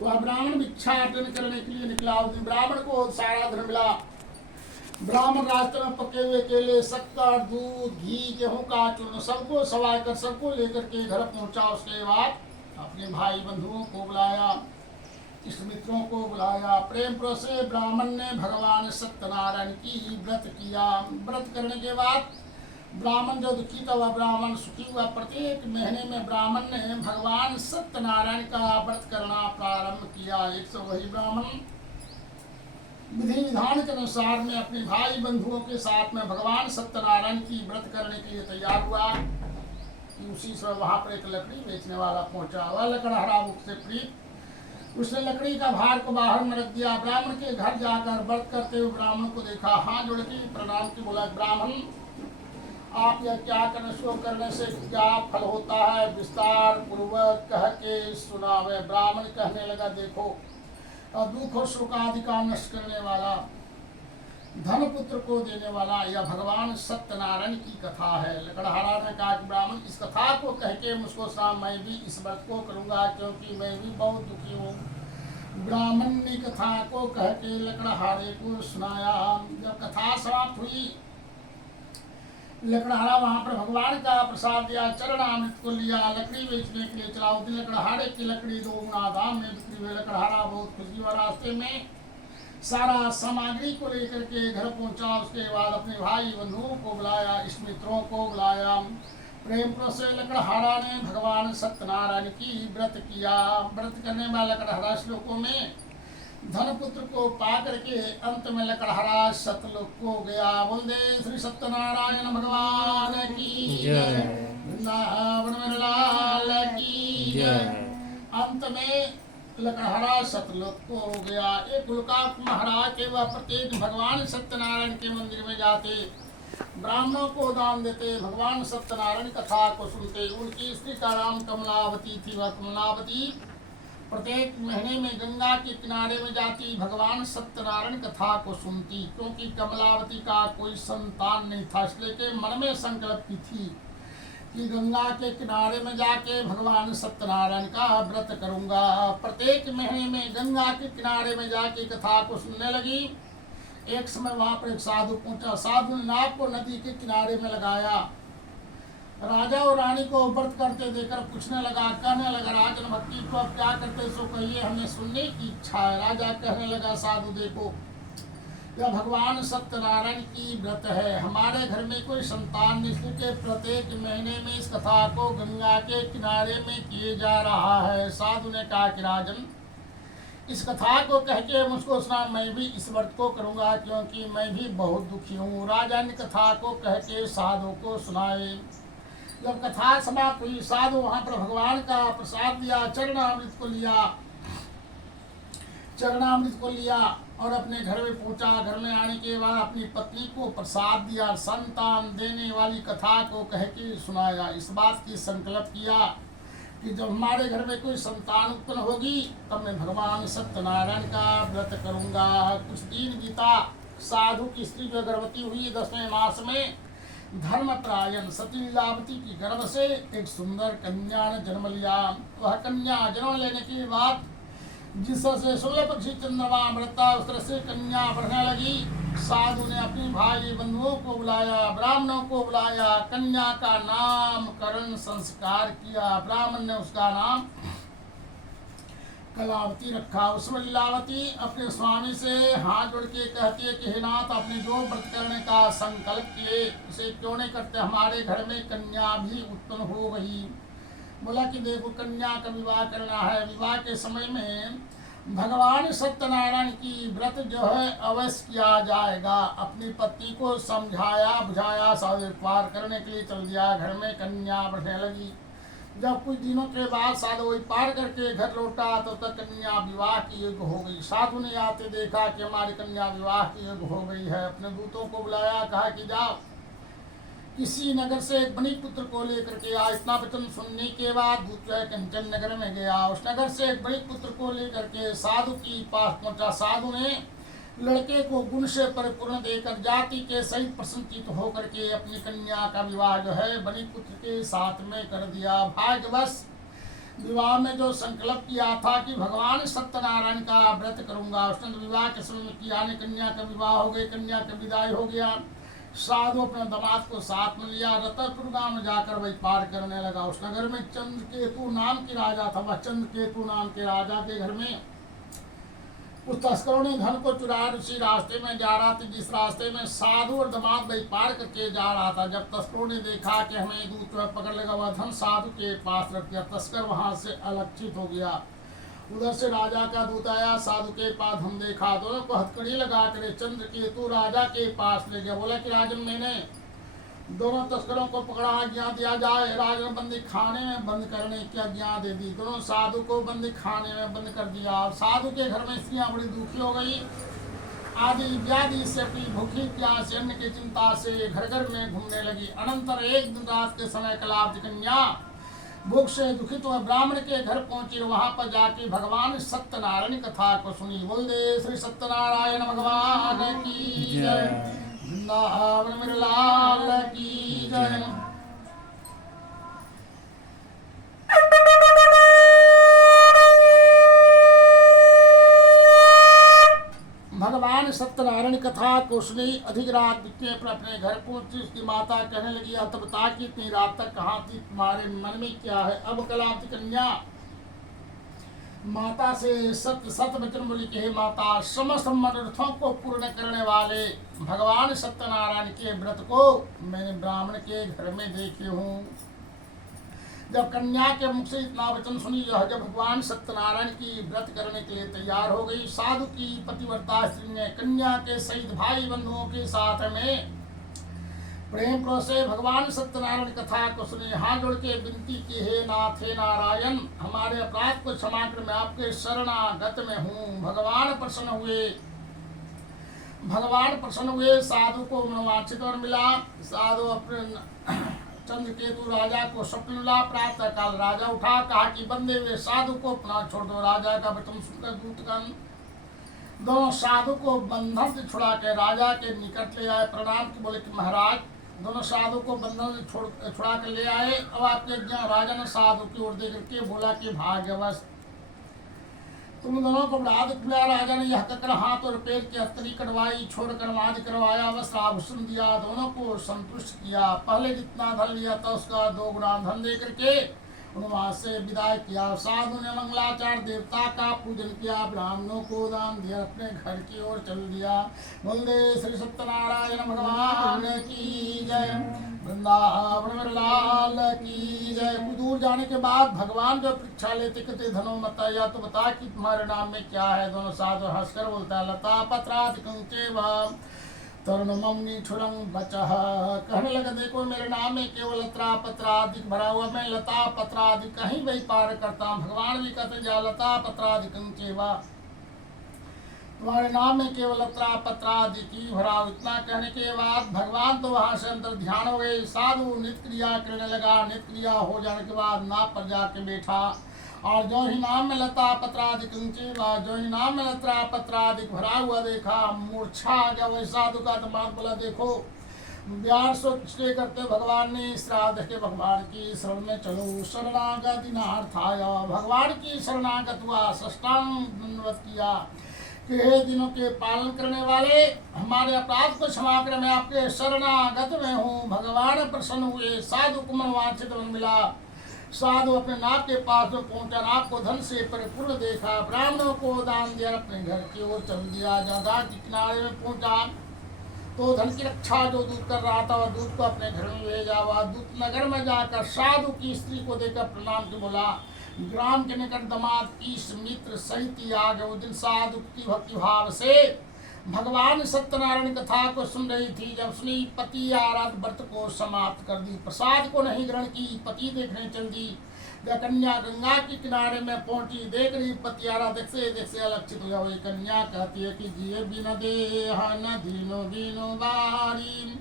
वह ब्राह्मण भिक्षाटन करने के लिए निकला। उस दिन ब्राह्मण को सारा धन मिला। ब्राह्मण रास्ते में पके हुए केले, शक्कर, दूध, घी, गेहूं का चूर्ण सबको सवार कर सबको लेकर के घर पहुंचा। उसके बाद अपने भाई बंधुओं को बुलाया, इष्ट मित्रों को बुलाया। प्रेम पूर्वक से ब्राह्मण ने भगवान सत्यनारायण की व्रत किया। व्रत करने के बाद ब्राह्मण जो दुखी था वह ब्राह्मण सुखी हुआ। प्रत्येक महीने में ब्राह्मण ने भगवान सत्यनारायण का व्रत करना प्रारंभ किया। एक सौ वही ब्राह्मण विधि विधान के अनुसार में अपने भाई बंधुओं के साथ में भगवान सत्यनारायण की व्रत करने के लिए तैयार हुआ। उसी समय वहां पर एक लकड़ी बेचने वाला पहुंचा। वह लकड़हारा मुख से प्रीत, उसने लकड़ी का भार को बाहर में रख दिया। ब्राह्मण के घर जाकर व्रत करते हुए ब्राह्मण को देखा, हाथ जोड़ के प्रणाम की बोला, ब्राह्मण आप यह क्या करने शुरू करने से क्या फल होता है, विस्तार पूर्वक कह के सुनावे। ब्राह्मण कहने लगा, देखो दुख और सुख आदि का नष्ट करने वाला, धन पुत्र को देने वाला यह भगवान सत्यनारायण की कथा है। लकड़हारा ने कहा कि ब्राह्मण इस कथा को कह के मुझको सुना, मैं भी इस व्रत को करूंगा क्योंकि मैं भी बहुत दुखी हूँ। ब्राह्मण ने कथा को कह के लकड़हारे को सुनाया। जब कथा समाप्त हुई, लकड़हारा वहां पर भगवान का प्रसाद दिया, चरणामृत को लिया, लकड़ी बेचने के लिए चला। उस दिन लकड़हारे की लकड़ी 2 गुना दाम में बिक्री हुई। लकड़हारा बहुत खुशी हुआ। रास्ते में सारा सामग्री को लेकर के घर पहुंचा। उसके बाद अपने भाई बंधुओं को बुलाया, इष्ट मित्रों को बुलाया। प्रेम से लकड़हारा ने भगवान सत्यनारायण की व्रत किया। व्रत करने वाला लकड़हारा श्लोकों में धन पुत्र को पा करके अंत में लकड़हारा सतलोक को गया। बोले श्री सत्यनारायण भगवान की जय, वृंदावन में लाल की जय। अंत में लकड़हारा सतलोक को हो गया। एक उल्का महाराज के वह प्रत्येक भगवान सत्यनारायण के मंदिर में जाते, ब्राह्मणों को दान देते, भगवान सत्यनारायण कथा को सुनते। उनकी स्त्री का नाम कमलावती थी। वह कमलावती प्रत्येक महीने में गंगा के किनारे में जाती, भगवान सत्यनारायण कथा को सुनती। क्योंकि कमलावती का कोई संतान नहीं था, इसलिए के मन में संकल्प की थी कि गंगा के किनारे में जाके भगवान सत्यनारायण का व्रत करूंगा। प्रत्येक महीने में गंगा के किनारे में जाके कथा को सुनने लगी। एक समय वहां पर एक साधु पहुंचा। साधु ने नाव को नदी के किनारे में लगाया। राजा और रानी को व्रत करते देखकर पूछने लगा, कहने लगा, राजन भक्ति को अब क्या करते सो कहिए, हमें सुनने की इच्छा है। राजा कहने लगा, साधु देखो, यह भगवान सत्यनारायण की व्रत है। हमारे घर में कोई संतान नहीं, इसलिए प्रत्येक महीने में इस कथा को गंगा के किनारे में किए जा रहा है। साधु ने कहा कि राजन इस कथा को कह के मुझको सुना, मैं भी इस व्रत को करूंगा क्योंकि मैं भी बहुत दुखी हूँ। राजा ने कथा को कह के साधु को सुनाए। जब कथा समाप्त हुई, साधु वहां पर भगवान का प्रसाद दिया, चरणामृत को लिया और अपने घर में पहुंचा। घर में आने के बाद अपनी पत्नी को प्रसाद दिया, संतान देने वाली कथा को कह के सुनाया। इस बात की संकल्प किया कि जब हमारे घर में कोई संतान उत्पन्न होगी तब मैं भगवान सत्यनारायण का व्रत करूंगा। कुछ दिन बीता। साधु की स्त्री जो गर्भवती हुई 10वें मास में धर्मपरायण सती लीलावती की गर्भ से एक सुंदर कन्या ने जन्म लिया। वह कन्या जन्म लेने के बाद जिस तरह से सूर्य पक्षी चंद्रमा बढ़ता उस तरह से कन्या बढ़ने लगी। साधु ने अपने भाई बंधुओं को बुलाया, ब्राह्मणों को बुलाया, कन्या का नामकरण संस्कार किया। ब्राह्मण ने उसका नाम कलावती रखा। उसमें लीलावती अपने स्वामी से हाथ जोड़ के कहती है कि हे नाथ, आपने जो व्रत करने का संकल्प किए उसे क्यों नहीं करते, हमारे घर में कन्या भी उत्पन्न हो गई। बोला कि देखो, कन्या का विवाह करना है। विवाह के समय में भगवान सत्यनारायण की व्रत जो है अवश्य किया जाएगा। अपनी पत्नी को समझाया बुझाया, साधु पार करने के लिए चल दिया। घर में कन्या बढ़ने लगी। जब कुछ दिनों के बाद साधु वही पार करके घर लौटा तो तक कन्या विवाह की योग्य हो गई। साधु ने आते देखा कि हमारी कन्या विवाह की योग्य हो गई है। अपने दूतों को बुलाया, कहा कि जाओ किसी नगर से एक बणिक पुत्र को लेकर के आ। इतना वचन सुनने के बाद दूत जो है कंचन नगर में गया। उस नगर से एक बणिक पुत्र को लेकर के साधु की पास पहुंचा। साधु ने लड़के को गुण से परिपूर्ण देकर जाति के सहित प्रसन्नचित होकर के अपनी कन्या का विवाह जो है बणिक पुत्र के साथ में कर दिया। भाग्यवश विवाह में जो संकल्प किया था कि भगवान सत्यनारायण का व्रत करूंगा, उसने तो विवाह के समय में किया नहीं। कन्या का विवाह हो गई, कन्या का विदाई हो गया, साधु अपने दामाद को साथ में लिया, रतनपुर गांव में जाकर वही पार करने लगा। उस नगर में चंद्रकेतु नाम की राजा था। वह चंद्रकेतु नाम के राजा के घर में उस तस्करों ने धन को चुराया। उसी रास्ते में जा रहा था जिस रास्ते में साधु और दामाद वही पार करके जा रहा था। जब तस्करों ने देखा कि हमें दूत जो है पकड़ लेगा, वह धन साधु के पास रख दिया। तस्कर वहां से अलक्षित हो गया। उधर से राजा का दूत आया, साधु के पास हम देखा, दोनों को हथकड़ी लगा कर चंद्रकेतु राजा के पास ले गया। बोला कि राजन मैंने दोनों तस्करों को पकड़ा, आज्ञा दिया जाए। राजा बंदी खाने में बंद करने की आज्ञा दे दी। दोनों साधु को बंदी खाने में बंद कर दिया। साधु के घर में स्त्रियां बड़ी दुखी हो गई, आदि व्याधि से अपनी भूखी प्यास अन्न की चिंता से घर घर में घूमने लगी। अनंतर एक दिन रात के समय कलावती कन्या भूख से दुखित हुआ ब्राह्मण के घर पहुंची। वहां पर जाके भगवान सत्यनारायण कथा को सुनी। बोल दे श्री सत्यनारायण भगवान की जय, वृंदावन मेरे लाल की जय। भगवान सत्यनारायण कथा को सुनी। अधिक रात बीतने पर अपने घर पहुंची। उसकी माता कहने लगी, तब बता कि इतनी रात तक कहाँ थी, तुम्हारे मन में क्या है। अब कलावती कन्या माता से सत्य सत्य वचन बोली कि हे माता, समस्त मनोरथों को पूर्ण करने वाले भगवान सत्यनारायण के व्रत को मैंने ब्राह्मण के घर में देखे हूँ। जब कन्या के मुख से इतना वचन सुनी, जब भगवान सत्यनारायण की व्रत करने के लिए तैयार हो गई, साधु की पतिव्रता स्त्री ने कन्या के सहित भाई बंधुओं के साथ में प्रेम प्रो से भगवान सत्यनारायण कथा को सुने। हाथ जोड़ के विनती की, हे नाथ हे नारायण, हमारे अपराध को क्षमा कर, मैं आपके शरणागत में हूँ। भगवान प्रसन्न हुए। साधु को मनोवांछित वर मिला। साधु अपने चंद्रकेतु राजा को स्वप्न मिला। प्रातः काल राजा उठा, कहा कि बंदे हुए साधु को अपना छोड़ दो। राजा का वचन सुनकर दूतगण दोनों साधु को बंधन से छुड़ा के राजा के निकट ले आए। प्रणाम की बोले कि महाराज, दोनों साधु को बंधन से छुड़ा कर ले आए। अब आपके राजा ने साधु की ओर देख करके बोला कि भाग्यवश तुम दोनों को बड़ा दुख मिला। राजा ने यह कहकर हाथ और पैर की हथकड़ी कटवाई, छोड़कर माज करवाया, वस्त्र आभूषण दिया, दोनों को संतुष्ट किया। पहले जितना धन लिया था उसका 2 गुना धन दे करके वहां से विदाई किया। साधु ने मंगलाचार देवता का पूजन किया, ब्राह्मणों को दान दिया, अपने घर की ओर चल दिया। बोले श्री सत्यनारायण भगवान की जय, वृंदावन लाल की जय। दूर जाने के बाद भगवान जो परीक्षा लेते कहते, धनो मत या तो बता कि तुम्हारे नाम में क्या है। दोनों साधु हंसकर बोलता है, लता पत्राधिकं चैव तरुण मम्मी ठुरंग बचह। कहने लगा, देखो मेरे नाम में केवल लता पत्राधिक भरा हुआ, मैं लता पत्राधिक कहीं वही पार करता हूँ। भगवान भी कहते जा लता पत्राधिकं चैव, तुम्हारे नाम में केवल लता पत्राधिक ही भरा। इतना कहने के बाद भगवान तो वहां से अंतर ध्यान हो गए। साधु नित्य क्रिया करने लगा। नित्य क्रिया हो जाने के बाद नाव पर जाके बैठा, और जो ही नाम में लता पत्राधिक जो ही नाम में लता पत्राधिक भरा हुआ देखा, मूर्छा आ गया। वही साधु का दिमाग बोला, देखो ब्याह सोचते करते भगवान ने श्राद्ध के भगवान की शरण में चलो। शरणागति नार्थाय, भगवान की शरणागत हुआ, साष्टांग दंडवत किया कि हे दिनों के पालन करने वाले, हमारे अपराध को क्षमा कर, मैं आपके शरणागत में हूँ। भगवान प्रसन्न हुए। साधु को मनोवांछित वन मिला। साधु अपने नाव के पास में पहुंचा, नाव को धन से परिपूर्ण देखा, ब्राह्मणों को दान दिया, अपने घर की ओर चल दिया। जहाँ के किनारे में पहुंचा तो धन की रक्षा जो दूत कर रहा था, वह दूत को अपने घर में ले जा। वह दूत नगर में जाकर साधु की स्त्री को देखकर प्रणाम के बोला, ग्राम के निकट दामाद ईश मित्र सहित आ गए। उस दिन साधु की भक्ति भाव से भगवान सत्यनारायण कथा को सुन रही थी। जब सुनी, पति आराध व्रत को समाप्त कर दी, प्रसाद को नहीं ग्रहण की, पति देखने चल दी। कन्या गंगा के किनारे में पहुंची, देख रही पति आराधक से देख से अलक्षित हो गई। कन्या कहती है कि जिये बिन देह न दीनो दीनो बारी,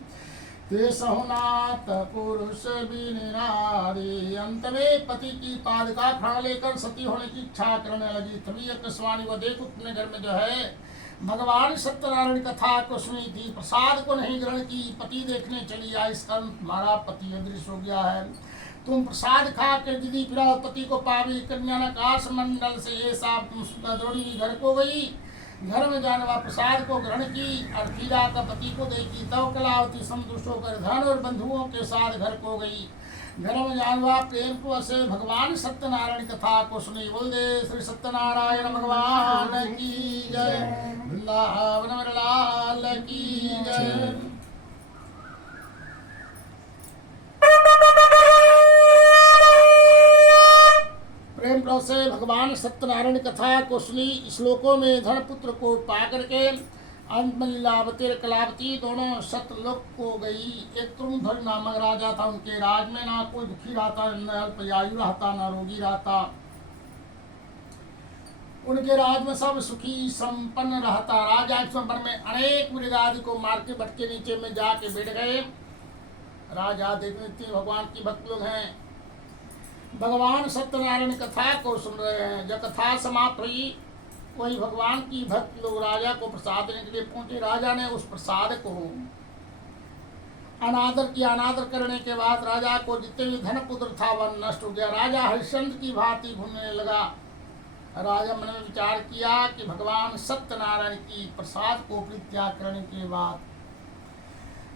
ते सहुनाथ पुरुष बिन नारी। अंत में पति की पाद का खड़ा लेकर सती होने की इच्छा करने लगी। तभी आकाशवाणी को देख अपने घर में जो है भगवान सत्यनारायण कथा को सुनी थी, प्रसाद को नहीं ग्रहण की, पति देखने चली आई। इस कारण तुम्हारा पति अदृश्य हो गया है। तुम प्रसाद खा के यदि फिर पति को पावी कन्या ने आकाश मंडल से ये साप तुम द्रोणी घर को गई। घर में जाने वाला प्रसाद को ग्रहण की और पीड़ा का पति को देखी। तब कलावती संतुष्ट होकर धन और बंधुओं के साथ घर को गई। घर में जाने वाला प्रेम को से भगवान सत्यनारायण कथा को सुनी। बोल दे श्री सत्यनारायण भगवान की जय। वृंदावन लाल की जय। प्रेम भाव से भगवान सत्यनारायण कथा को सुनी। श्लोकों में धन पुत्र को पा करके अंत में लीलावती कलावती दोनों सतलोक को गई। एक तुंगध्वज नामक राजा था। उनके राज में ना कोई दुखी रहता, न अल्पयायु रहता, न रोगी रहता। उनके राज में सब सुखी संपन्न रहता। राजा इस संपन्न में अनेक मृगादि को मार के भटके नीचे में जाके बैठ गए। राजा देखते भगवान की भक्त लोग हैं, भगवान सत्यनारायण कथा को सुन रहे हैं। जब कथा समाप्त हुई वही भगवान की भक्त लोग राजा को प्रसाद देने के लिए पहुंचे। राजा ने उस प्रसाद को अनादर किया। अनादर करने के बाद राजा को जितने भी धन पुत्र था वह नष्ट हो गया। राजा हरिश्चंद्र की भांति घूमने लगा। राजा मन में विचार किया कि भगवान सत्यनारायण की प्रसाद को परित्याग करने के बाद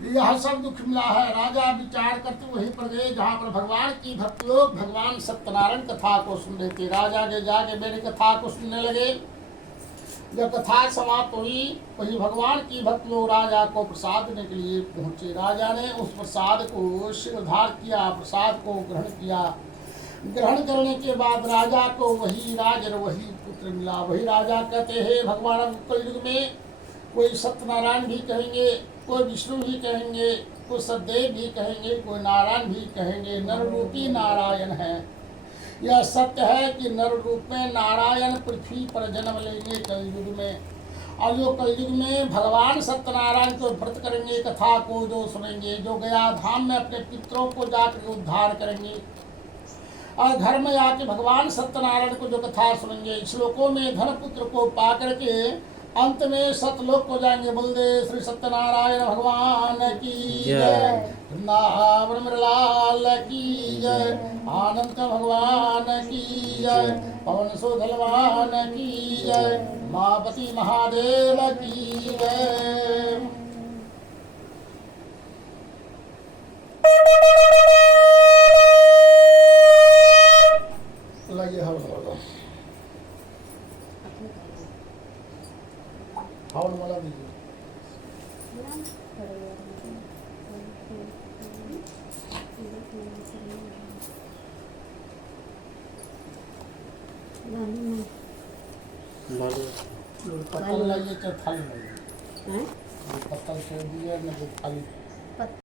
यह सब दुख मिला है। राजा विचार करते वहीं पर गए जहाँ पर भगवान की भक्त लोग भगवान सत्यनारायण कथा को सुन रहे थे। राजा के जाके मेरी कथा को सुनने लगे। जब कथा समाप्त हुई वही भगवान की भक्त लोग राजा को प्रसाद देने के लिए पहुंचे। राजा ने उस प्रसाद को शिरधार किया, प्रसाद को ग्रहण किया। ग्रहण करने के बाद राजा को वही राज और वही पुत्र मिला। वही राजा कहते हैं भगवान कलयुग में कोई सत्यनारायण भी कहेंगे, कोई विष्णु भी कहेंगे, कोई सदेव भी कहेंगे, कोई नारायण भी कहेंगे। नर रूपी नारायण है। यह सत्य है कि नर रूप में नारायण पृथ्वी पर जन्म लेंगे कलयुग में। और जो कलयुग में भगवान सत्यनारायण को व्रत करेंगे, कथा को जो सुनेंगे, जो गया धाम में अपने पितरों को जाकर उद्धार करेंगे और घर में आके भगवान सत्यनारायण को जो कथा सुनेंगे, श्लोकों में धन पुत्र को पा करके अंत में सतलोक को जाएंगे। बोल दे श्री सत्यनारायण भगवान की जय। वृंदावन लाल की जय। आनंद भगवान की जय। पवन सुधलवान की जय। मापति महादेव की जय। लाइए हवन वाला दीजिए। पत्तल लाइए चाहे थाली लाइए। पत्तल से दिए न थाली।